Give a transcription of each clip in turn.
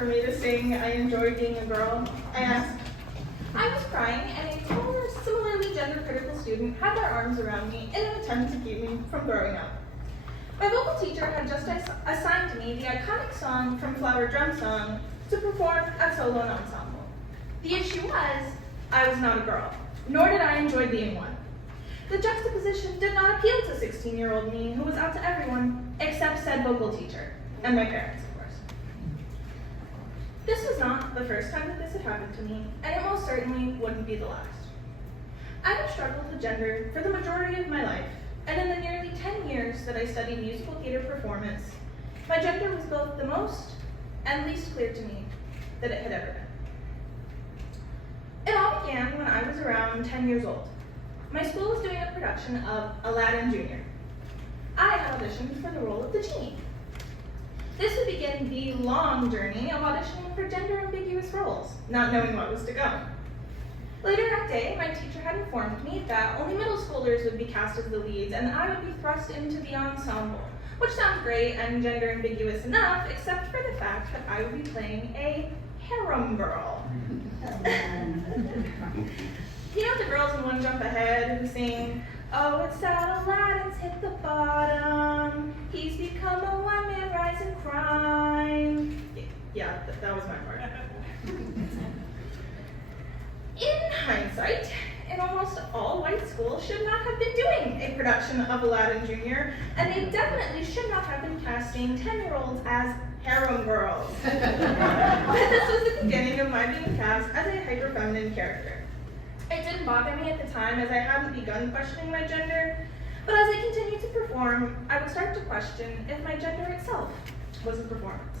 for me to sing I Enjoy Being a Girl, I asked. I was crying, and a taller, similarly gender-critical student had their arms around me in an attempt to keep me from throwing up. My vocal teacher had just assigned me the iconic song from Flower Drum Song to perform at solo and ensemble. The issue was, I was not a girl, nor did I enjoy being one. The juxtaposition did not appeal to 16-year-old me, who was out to everyone except said vocal teacher, and my parents, of course. This was not the first time that this had happened to me, and it most certainly wouldn't be the last. I have struggled with gender for the majority of my life, and in the nearly 10 years that I studied musical theater performance, my gender was both the most and least clear to me that it had ever been. It all began when I was around 10 years old. My school was doing a production of Aladdin Jr. I had auditioned for the role of the genie. This would begin the long journey of auditioning for gender-ambiguous roles, not knowing what was to come. Later that day, my teacher had informed me that only middle schoolers would be cast as the leads and I would be thrust into the ensemble, which sounds great and gender-ambiguous enough, except for the fact that I would be playing a harem girl. You know the girls in One Jump Ahead who sing, "Oh, it's sad Aladdin's hit the bottom. He's become a one-man rising crime." Yeah, that was my part. In hindsight, an almost all-white school should not have been doing a production of Aladdin Jr., and they definitely should not have been casting 10-year-olds as harem girls. But this was the beginning of my being cast as a hyper-feminine character. It didn't bother me at the time, as I hadn't begun questioning my gender, but as I continued to perform, I would start to question if my gender itself was a performance.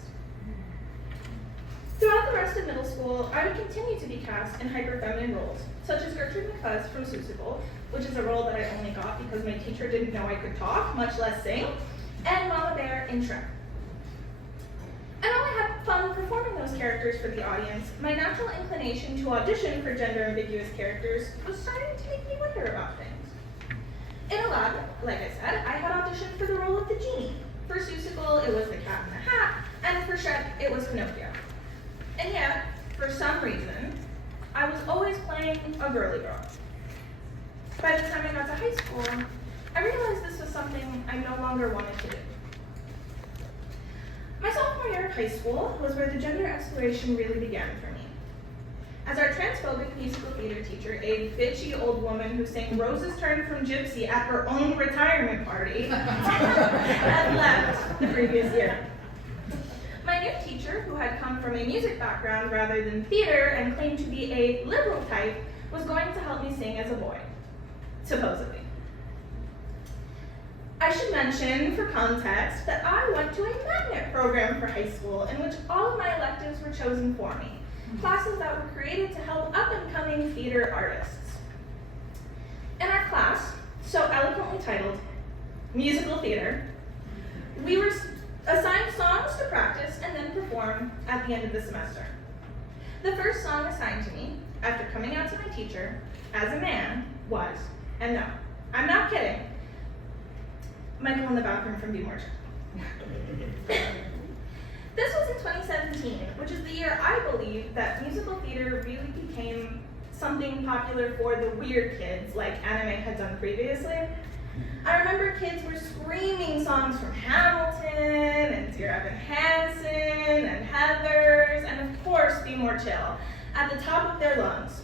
Throughout the rest of middle school, I would continue to be cast in hyper-feminine roles, such as Gertrude McFuzz from Seussical, which is a role that I only got because my teacher didn't know I could talk, much less sing, and Mama Bear in Shrek. And while I had fun performing those characters for the audience, my natural inclination to audition for gender-ambiguous characters was starting to make me wonder about things. In Aladdin, like I said, I had auditioned for the role of the genie. For Seussical, it was the Cat in the Hat, and for Shrek, it was Pinocchio. And yet, for some reason, I was always playing a girly girl. By the time I got to high school, I realized this was something I no longer wanted to do. My sophomore year of high school was where the gender exploration really began for me. As our transphobic musical theater teacher, a bitchy old woman who sang Rose's Turn from Gypsy at her own retirement party, had left the previous year. My new teacher, who had come from a music background rather than theater and claimed to be a liberal type, was going to help me sing as a boy, supposedly. I should mention, for context, that I went to a magnet program for high school in which all of my electives were chosen for me, classes that were created to help up-and-coming theater artists. In our class, so eloquently titled Musical Theater, we were assigned songs to practice and then perform at the end of the semester. The first song assigned to me, after coming out to my teacher, as a man, was, and no, I'm not kidding, Michael in the Bathroom from Be More Chill. This was in 2017, which is the year I believe that musical theater really became something popular for the weird kids, like anime had done previously. I remember kids were screaming songs from Hamilton, and Dear Evan Hansen, and Heathers, and of course Be More Chill, at the top of their lungs.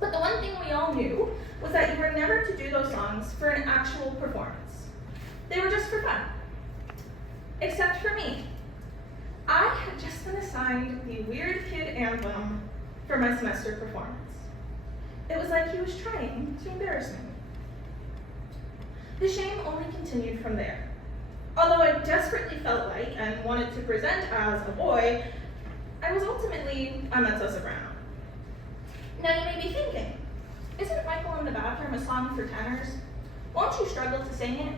But the one thing we all knew was that you were never to do those songs for an actual performance. They were just for fun. Except for me. I had just been assigned the Weird Kid anthem for my semester performance. It was like he was trying to embarrass me. The shame only continued from there. Although I desperately felt like and wanted to present as a boy, I was ultimately a mezzo-soprano. Now you may be thinking, isn't Michael in the Bathroom a song for tenors? Won't you struggle to sing it?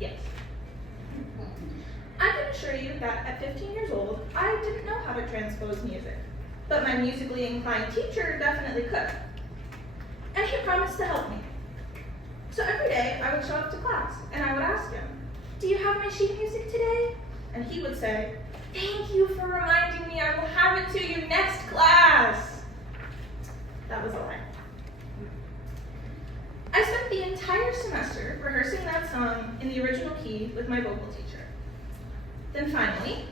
Yes. I can assure you that at 15 years old, I didn't know how to transpose music, but my musically inclined teacher definitely could. And he promised to help me. So every day I would show up to class and I would ask him, "Do you have my sheet music today?" And he would say, "Thank you for reminding me, I scream, "Next class!" That was a lie. I spent the entire semester rehearsing that song in the original key with my vocal teacher. Then finally,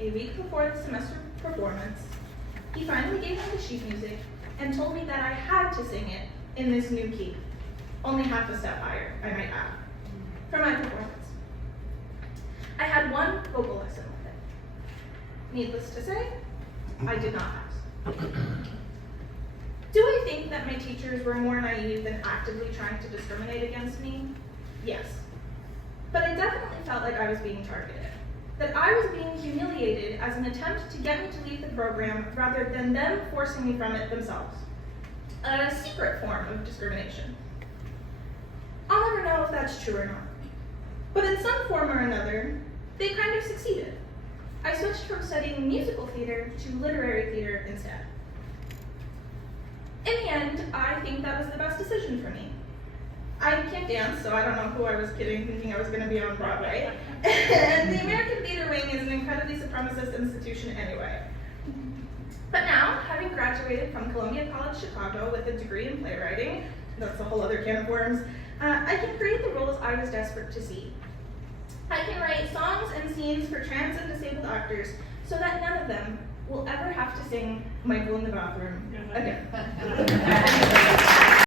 a week before the semester performance, he finally gave me the sheet music and told me that I had to sing it in this new key, only half a step higher, I might add, for my performance. I had one vocal lesson with it. Needless to say, I did not pass. Do I think that my teachers were more naive than actively trying to discriminate against me? Yes. But I definitely felt like I was being targeted, that I was being humiliated as an attempt to get me to leave the program rather than them forcing me from it themselves. A secret form of discrimination. I'll never know if that's true or not. But in some form or another, they kind of succeeded. I switched from studying musical theater to literary theater instead. In the end, I think that was the best decision for me. I can't dance, so I don't know who I was kidding thinking I was going to be on Broadway. And the American Theater Wing is an incredibly supremacist institution anyway. But now, having graduated from Columbia College Chicago with a degree in playwriting, that's a whole other can of worms, I can create the roles I was desperate to see. I can write songs and scenes for trans and disabled actors so that none of them will ever have to sing Michael in the Bathroom again.